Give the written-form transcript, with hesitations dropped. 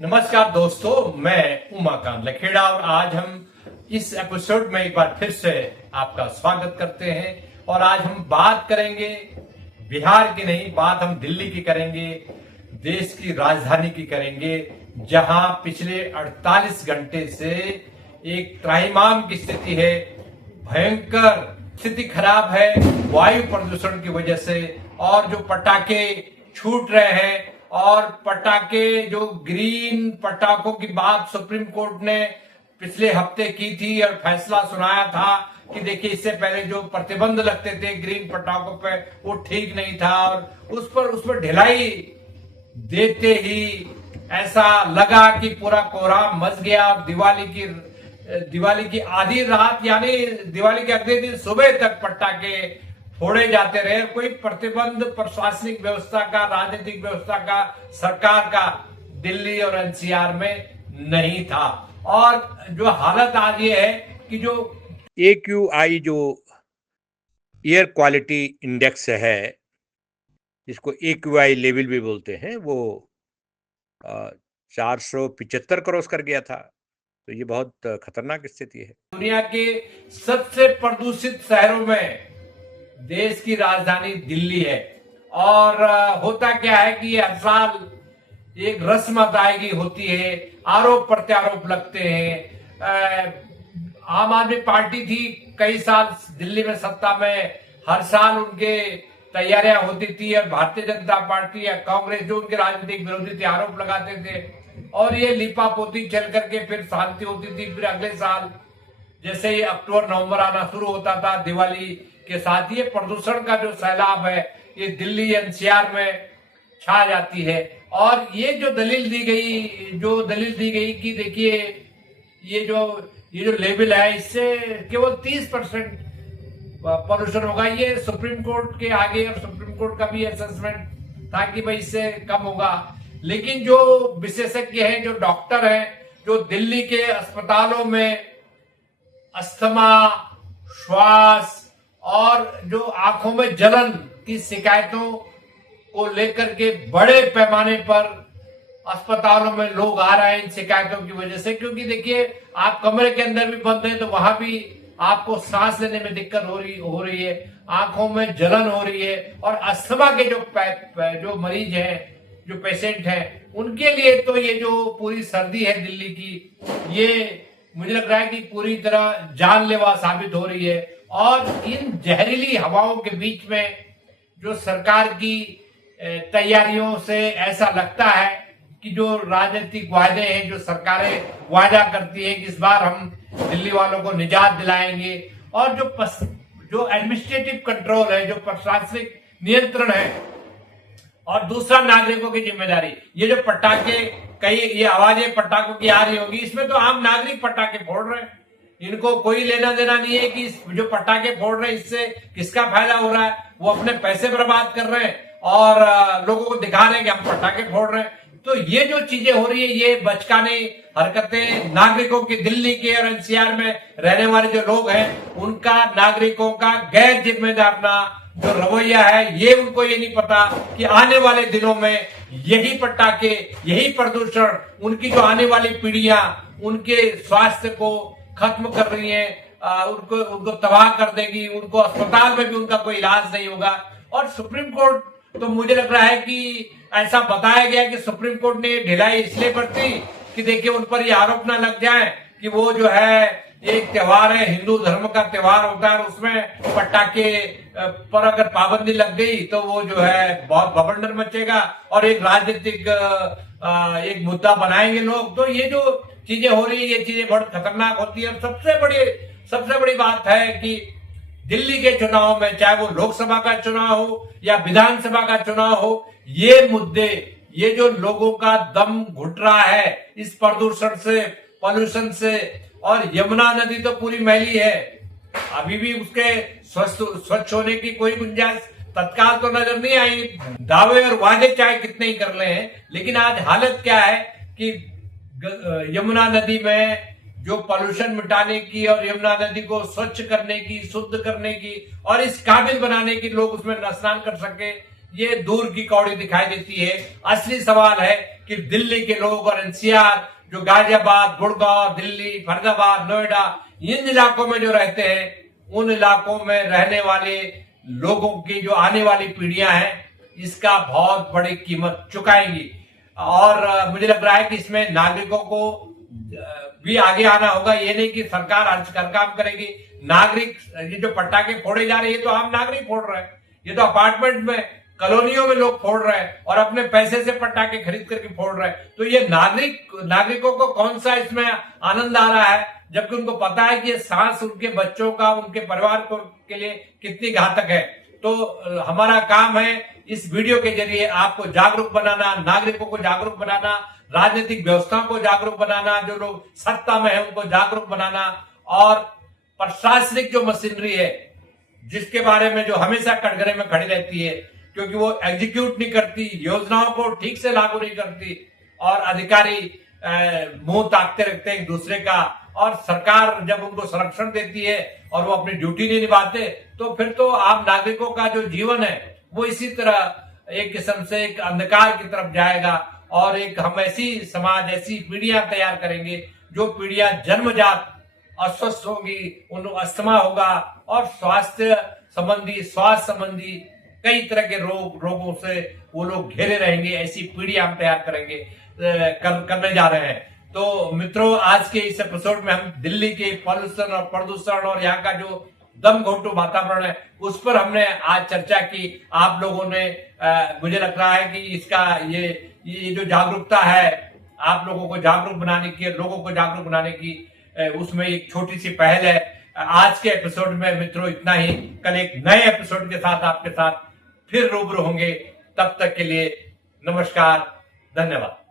नमस्कार दोस्तों, मैं उमाकांत लखेड़ा और आज हम इस एपिसोड में एक बार फिर से आपका स्वागत करते हैं। और आज हम बात करेंगे बिहार की नहीं, बात हम दिल्ली की करेंगे, देश की राजधानी की करेंगे, जहां पिछले 48 घंटे से एक त्राहिमाम की स्थिति है। भयंकर स्थिति खराब है वायु प्रदूषण की वजह से, और जो पटाखे छूट रहे हैं और पटाखे जो ग्रीन पटाखों की बात सुप्रीम कोर्ट ने पिछले हफ्ते की थी और फैसला सुनाया था कि देखिए इससे पहले जो प्रतिबंध लगते थे ग्रीन पटाखों पे वो ठीक नहीं था, और उस पर ढिलाई देते ही ऐसा लगा कि पूरा कोहराम मच गया। दिवाली की आधी रात यानी दिवाली के अगले दिन सुबह तक पटाखे फोड़े जाते रहे। कोई प्रतिबंध प्रशासनिक व्यवस्था का, राजनीतिक व्यवस्था का, सरकार का दिल्ली और एनसीआर में नहीं था। और जो हालत आज ये है कि जो AQI जो एयर क्वालिटी इंडेक्स है, जिसको AQI लेवल भी बोलते हैं, वो 475 क्रॉस कर गया था। तो ये बहुत खतरनाक स्थिति है। दुनिया के सबसे प्रदूषित शहरों में देश की राजधानी दिल्ली है। और होता क्या है कि हर साल एक रस्म अदायगी होती है, आरोप प्रत्यारोप लगते हैं। आम आदमी पार्टी थी कई साल दिल्ली में सत्ता में, हर साल उनके तैयारियां होती थी, और भारतीय जनता पार्टी या कांग्रेस जो उनके राजनीतिक विरोधी थे आरोप लगाते थे, और ये लिपापोती चल करके फिर शांति होती थी। फिर अगले साल जैसे ही अक्टूबर नवंबर आना शुरू होता था दिवाली के साथ, ये प्रदूषण का जो सैलाब है ये दिल्ली एनसीआर में छा जाती है। और ये जो दलील दी गई कि देखिए ये जो लेवल है इससे केवल 30% पॉल्यूशन होगा, ये सुप्रीम कोर्ट के आगे, और सुप्रीम कोर्ट का भी असेसमेंट था कि भाई इससे कम होगा। लेकिन जो विशेषज्ञ हैं, जो डॉक्टर हैं, जो दिल्ली के अस्पतालों में अस्थमा, श्वास और जो आंखों में जलन की शिकायतों को लेकर के बड़े पैमाने पर अस्पतालों में लोग आ रहे हैं इन शिकायतों की वजह से। क्योंकि देखिए आप कमरे के अंदर भी बंद हैं तो वहां भी आपको सांस लेने में दिक्कत हो रही है, आंखों में जलन हो रही है। और अस्थमा के जो मरीज हैं, जो पेशेंट हैं, उनके लिए तो ये जो पूरी सर्दी है दिल्ली की, ये मुझे लग रहा है कि पूरी तरह जानलेवा साबित हो रही है। और इन जहरीली हवाओं के बीच में जो सरकार की तैयारियों से ऐसा लगता है कि जो राजनीतिक वायदे हैं, जो सरकारें वायदा करती हैं कि इस बार हम दिल्ली वालों को निजात दिलाएंगे, और जो एडमिनिस्ट्रेटिव कंट्रोल है, जो प्रशासनिक नियंत्रण है, और दूसरा नागरिकों की जिम्मेदारी। ये जो पटाखे, कई ये आवाजें पटाखों की आ रही होगी, इसमें तो आम नागरिक पटाखे फोड़ रहे हैं, इनको कोई लेना देना नहीं है कि जो पटाखे फोड़ रहे हैं इससे किसका फायदा हो रहा है। वो अपने पैसे बर्बाद कर रहे हैं और लोगों को दिखा रहे हैं कि हम पटाखे फोड़ रहे हैं। तो ये जो चीजें हो रही है, ये बचकाने हरकतें नागरिकों की, दिल्ली के और एनसीआर में रहने वाले जो लोग हैं उनका, नागरिकों का गैर जिम्मेदाराना जो रवैया है, ये उनको ये नहीं पता कि आने वाले दिनों में यही पटाखे, यही प्रदूषण उनकी जो आने वाली पीढ़ियां, उनके स्वास्थ्य को खत्म कर रही है, उनको तबाह कर देगी। उनको अस्पताल में भी उनका कोई इलाज नहीं होगा। और सुप्रीम कोर्ट तो मुझे लग रहा है कि ऐसा बताया गया कि सुप्रीम कोर्ट ने ढिलाई इसलिए बरती कि देखिए उन पर ये आरोप ना लग जाए कि वो जो है एक त्योहार है, हिंदू धर्म का त्योहार होता है, उसमें पटाखे पर अगर पाबंदी लग गई तो वो जो है बहुत बवंडर मचेगा और एक राजनीतिक एक मुद्दा बनाएंगे लोग। तो ये जो चीजें हो रही है, ये चीजें बहुत खतरनाक होती है। और सबसे बड़ी बात है कि दिल्ली के चुनाव में, चाहे वो लोकसभा का चुनाव हो या विधानसभा का चुनाव हो, ये मुद्दे, ये जो लोगों का दम घुट रहा है इस प्रदूषण से, पॉल्यूशन से, और यमुना नदी तो पूरी मैली है, अभी भी उसके स्वच्छ होने की कोई गुंजाइश तत्काल तो नजर नहीं आई। दावे और वादे चाहे कितने ही कर रहे हैं, लेकिन आज हालत क्या है कि यमुना नदी में जो पॉल्यूशन मिटाने की और यमुना नदी को स्वच्छ करने की, शुद्ध करने की और इस काबिल बनाने की लोग उसमें स्नान कर सके, ये दूर की कौड़ी दिखाई देती है। असली सवाल है कि दिल्ली के लोग और एनसीआर, जो गाजियाबाद, गुड़गांव, दिल्ली, फरीदाबाद, नोएडा, इन इलाकों में जो रहते हैं, उन इलाकों में रहने वाले लोगों की जो आने वाली पीढ़ियां हैं, इसका बहुत बड़ी कीमत चुकाएंगी। और मुझे लग रहा है कि इसमें नागरिकों को भी आगे आना होगा। ये नहीं कि सरकार हर काम करेगी। नागरिक, ये जो पटाखे फोड़े जा रहे हैं, ये तो आम नागरिक फोड़ रहे हैं। ये तो अपार्टमेंट में, कॉलोनियों में लोग फोड़ रहे हैं और अपने पैसे से पटाखे खरीद करके फोड़ रहे हैं। तो ये नागरिकों को कौन सा इसमें आनंद आ रहा है, जबकि उनको पता है कि ये सांस उनके बच्चों का, उनके परिवार के लिए कितनी घातक है। तो हमारा काम है इस वीडियो के जरिए आपको जागरूक बनाना, नागरिकों को जागरूक बनाना, राजनीतिक व्यवस्था को जागरूक बनाना, जो लोग सत्ता में है उनको जागरूक बनाना, और प्रशासनिक जो मशीनरी है, जिसके बारे में जो हमेशा कटघरे में खड़ी रहती है, क्योंकि वो एग्जीक्यूट नहीं करती, योजनाओं को ठीक से लागू नहीं करती, और अधिकारी मुंह ताकते रखते हैं एक दूसरे का, और सरकार जब उनको संरक्षण देती है और वो अपनी ड्यूटी नहीं निभाते, तो फिर तो आम नागरिकों का जो जीवन है वो इसी तरह एक किस्म से एक अंधकार की तरफ जाएगा। और एक हम ऐसी समाज, ऐसी पीढ़ियां तैयार करेंगे जो पीढ़ियां जन्मजात अस्वस्थ होंगी, उनको अस्थमा होगा, और स्वास्थ्य संबंधी कई तरह के रोगों से वो लोग घिरे रहेंगे। ऐसी पीढ़ी हम तैयार करेंगे, करने जा रहे हैं। तो मित्रों, आज के इस एपिसोड में हम दिल्ली के पॉल्यूशन और प्रदूषण और यहाँ का जो दम घोंटू वातावरण है, उस पर हमने आज चर्चा की। आप लोगों ने मुझे लग रहा है कि इसका ये जो जागरूकता है, आप लोगों को जागरूक बनाने की, लोगों को जागरूक बनाने की, उसमें एक छोटी सी पहल है। आज के एपिसोड में मित्रों इतना ही। कल एक नए एपिसोड के साथ आपके साथ फिर रूबरू होंगे। तब तक के लिए नमस्कार, धन्यवाद।